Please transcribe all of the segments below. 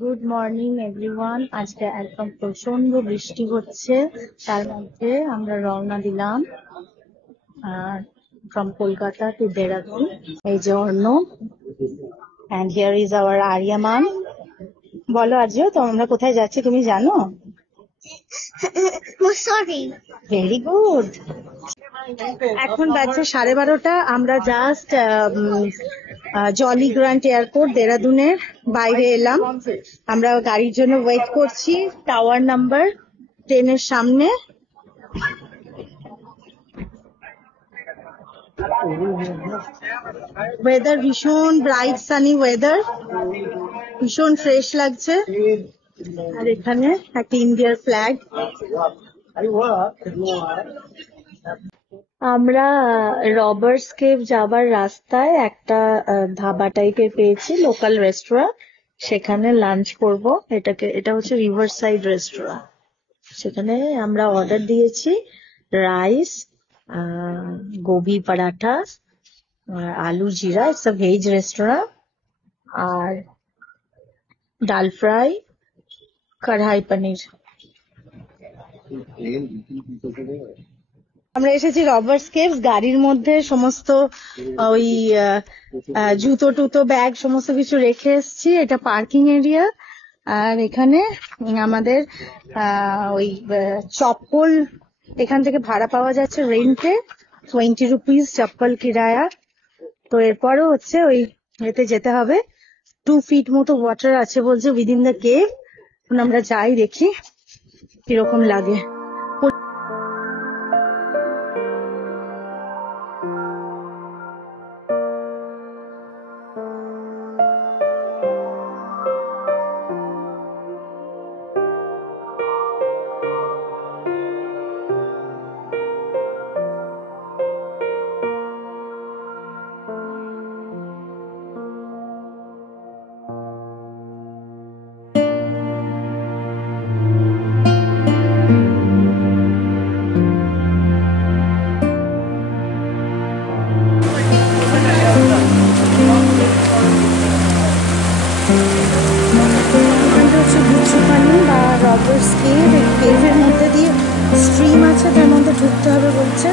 Good morning everyone. আজকে একদম প্রচন্ড বৃষ্টি হচ্ছে, তার মধ্যে আমরা রওনা দিলাম ফ্রম কলকাতা টু দেরাদুন। এই যে অর্ণ, and here is our Aryaman. বলো আজও তো আমরা কোথায় যাচ্ছি, তুমি জানো? মুসৌরি। Very good. এখন বাজছে 12:30। আমরা জাস্ট জলি গ্র্যান্ড এয়ারপোর্ট দেরাদুনের বাইরে এলাম। আমরা গাড়ির জন্য ওয়েট করছি টাওয়ার নাম্বার 10 এর সামনে। ওয়েদার ভীষণ ব্রাইট সানি ওয়েদার, ভীষণ ফ্রেশ লাগছে। আর এখানে একটা ইন্ডিয়ার ফ্ল্যাগ। আমরা রবার্স কেভ যাবার রাস্তায় একটা ধাবা টাইপের পেয়েছি, লোকাল রেস্টুরেন্ট। সেখানে লাঞ্চ করব। এটা হচ্ছে রিভার সাইড রেস্টুরেন্ট। সেখানে আমরা অর্ডার দিয়েছি রাইস, গোবি পরাঠা, আলু জিরা, ইটস আ ভেজ রেস্টুরেন্ট, আর ডাল ফ্রাই, কড়াই পনির। আমরা এসেছি রবার্স কেভস। গাড়ির মধ্যে সমস্ত ওই জুতো টুতো ব্যাগ সমস্ত কিছু রেখে এসেছি। এটা পার্কিং এরিয়া। আর এখানে আমাদের ওই চপ্পল এখান থেকে ভাড়া পাওয়া যাচ্ছে রেন্টে, 20 রুপিস চপ্পল কিরায়া। তো এরপরও হচ্ছে ওই এতে যেতে হবে। 2 ফিট মতো ওয়াটার আছে বলছে উইদিন দ্য কেভ। আমরা যাই, দেখি কিরকম লাগে। রবার্স কেভ, এই কেভের মধ্যে দিয়ে স্ট্রিম আছে, তার মধ্যে ঢুকতে হবে বলছে।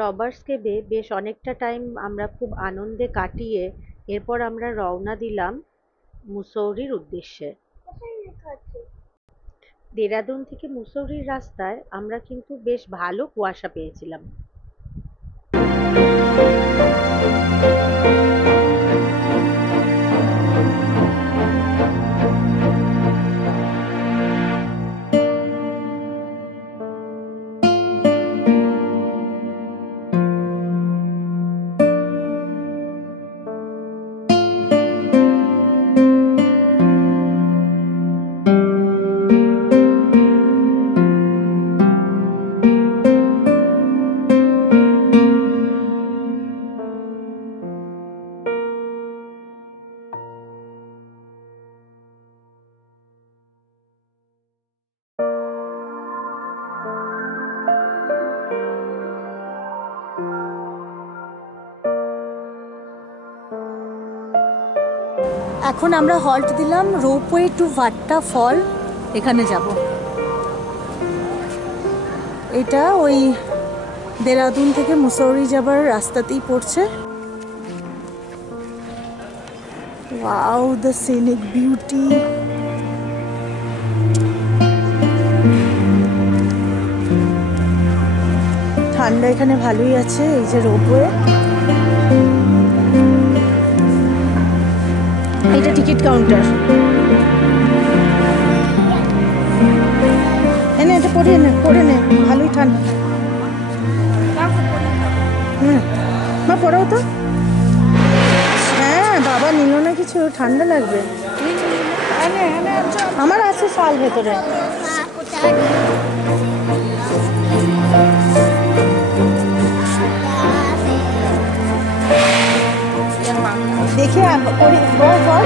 রবার্স কেভে বেশ অনেকটা টাইম আমরা খুব আনন্দে কাটিয়ে এরপর আমরা রওনা দিলাম মুসৌরির উদ্দেশ্যে। দেরাদুন থেকে মুসৌরির রাস্তায় আমরা কিন্তু বেশ ভালো কুয়াশা পেয়েছিলাম। এখন আমরা হল্ট দিলাম রোপওয়ে টু ভাট্টা ফল, এখানে যাব। এটা ওই দেরাদুন থেকে মুসৌরি যাবার রাস্তাতেই পড়ছে। Wow, the scenic beauty. ঠান্ডা এখানে ভালোই আছে। এই যে রোপওয়ে, এটা টিকিট কাউন্টার। এনে এটা পরে নে, ভালোই ঠান্ডা। মা পড়াও তো। হ্যাঁ বাবা নিল না কিছু, ঠান্ডা লাগবে। আমার আছে শাল ভেতরে। দেখি বল বল।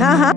हाँ हाँ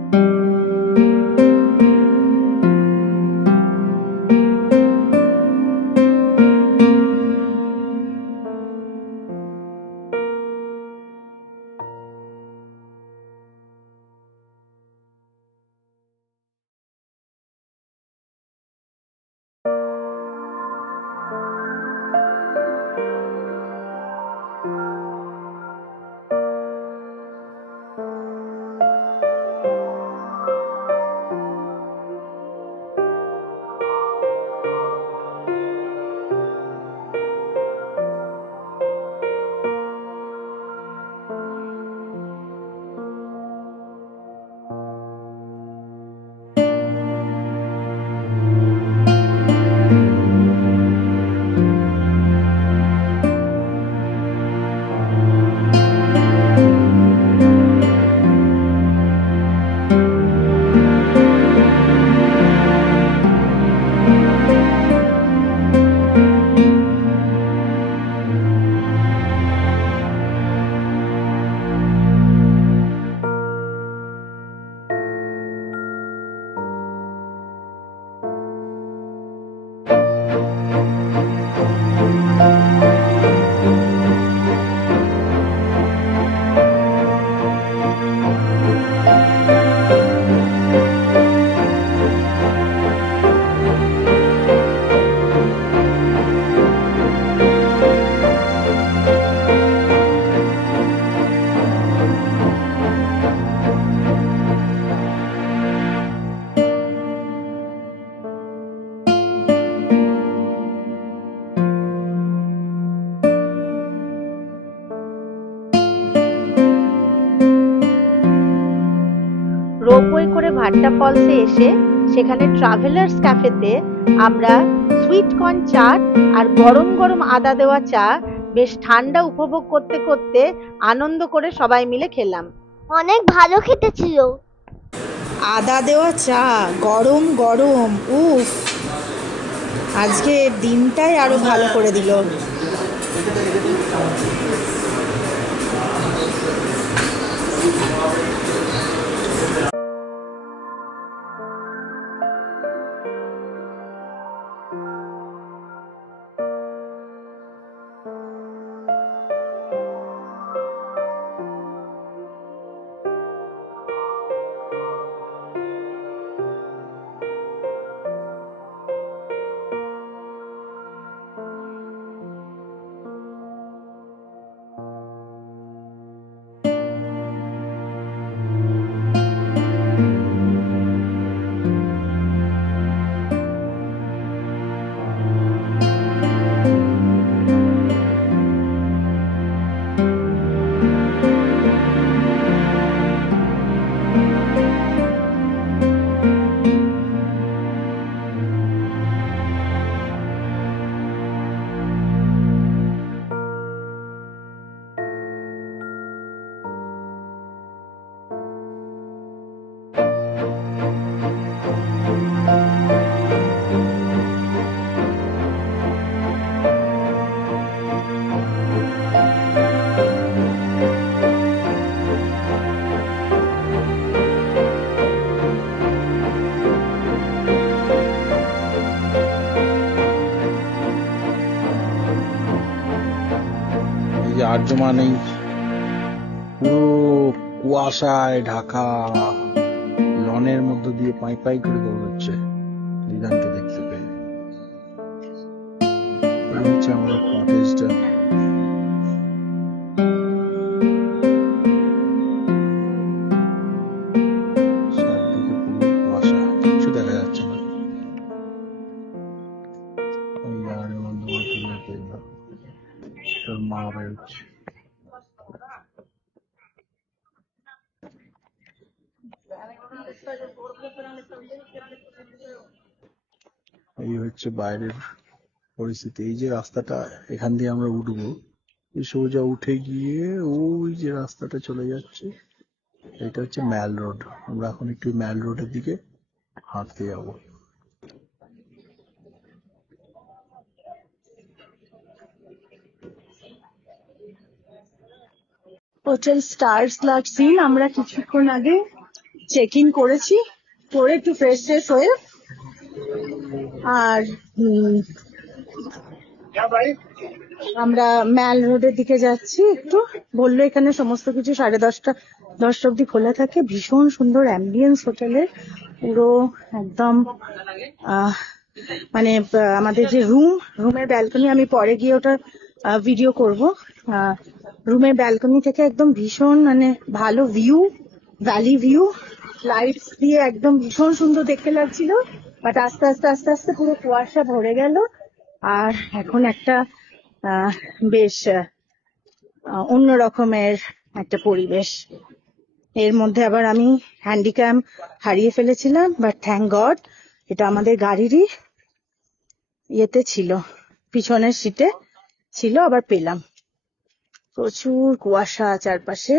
রোপওয়ে করে ভাট্টা ফলসে এসে সেখানে ট্রাভেলার্স ক্যাফেতে আমরা সুইট কর্ন চাট আর গরম গরম আদা দেওয়া চা বেশ ঠান্ডা উপভোগ করতে করতে আনন্দ করে সবাই মিলে খেলাম। অনেক ভালো খেতে ছিল। আদা দেওয়া চা গরম গরম, উফ, আজকে দিনটাই আরো ভালো করে দিল। এই যে আর্য মানেই পুরো কুয়াশায় ঢাকা, লনের মধ্য দিয়ে পাই পাই করে দৌড়চ্ছে লিদানকে দেখতে পেয়ে। এই হচ্ছে আমাদের কটেজটা। চারদিকে পুরো কুয়াশা, কিচ্ছু দেখা যাচ্ছে না। এই আর তোর মা বেরোচ্ছে। এই হচ্ছে বাইরের পরিস্থিতি। এই যে রাস্তাটা, এখান দিয়ে আমরা উঠবো, সোজা উঠে গিয়ে ওই যে রাস্তাটা চলে যাচ্ছে, এটা হচ্ছে ম্যাল রোড। আমরা এখন একটু ম্যাল রোডের দিকে হাঁটতে যাবো। হোটেল স্টার্স লাক্সিন আমরা কিছুক্ষণ আগে চেক ইন করেছি, করে একটু ফ্রেশ ফ্রেশ হয়ে আর আমরা ম্যাল রোডের দিকে যাচ্ছি। একটু বললো এখানে সমস্ত কিছু 10:30 অব্দি খোলা থাকে। ভীষণ সুন্দর অ্যাম্বিয়েন্স হোটেলের, পুরো একদম মানে আমাদের যে রুমের ব্যালকনি, আমি পরে গিয়ে ওটা ভিডিও করব। রুমের ব্যালকনি থেকে একদম ভীষণ মানে ভালো ভিউ, ভ্যালি ভিউ, লাইটস দিয়ে একদম ভীষণ সুন্দর দেখতে লাগছিল। বাট আস্তে আস্তে আস্তে আস্তে পুরো কুয়াশা ভরে গেল, আর এখন একটা বেশ অন্য রকমের একটা পরিবেশ। এর মধ্যে আবার আমি হ্যান্ডিক্যাম হারিয়ে ফেলেছিলাম, বাট থ্যাংক গড এটা আমাদের গাড়িরই ইয়েতে ছিল, পিছনের সিটে ছিল, আবার পেলাম। প্রচুর কুয়াশা চারপাশে।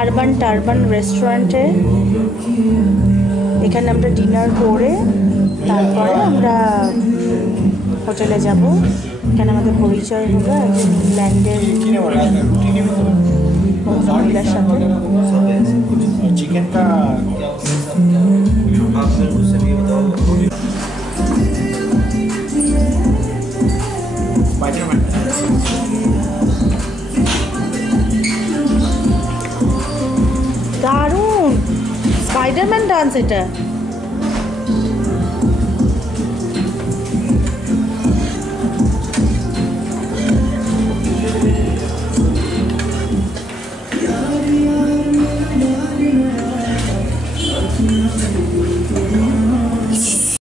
আরবান টারবান রেস্টুরেন্টে, এখানে আমরা ডিনার করে তারপরে আমরা হোটেলে যাব। এখানে আমাদের পরিচয় হলো একজন ইংল্যান্ডের মহিলার সাথে। দারুণ স্পাইডারম্যান ডান্স এটা।